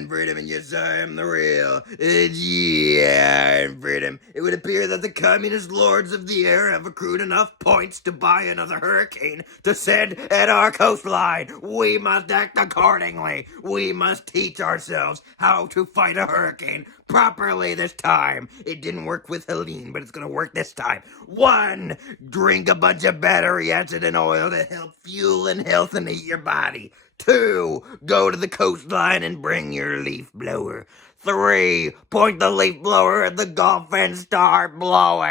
I'm Freedom, and yes, I am the real. Yeah, I'm Freedom. It would appear that the communist lords of the air have accrued enough points to buy another hurricane to send at our coastline. We must act accordingly. We must teach ourselves how to fight a hurricane properly this time. It didn't work with Helene, but it's gonna work this time. 1. Drink a bunch of battery acid and oil to help fuel and healthen your body. 2. Go to the coastline and bring your leaf blower. 3. Point the leaf blower at the Gulf and start blowing.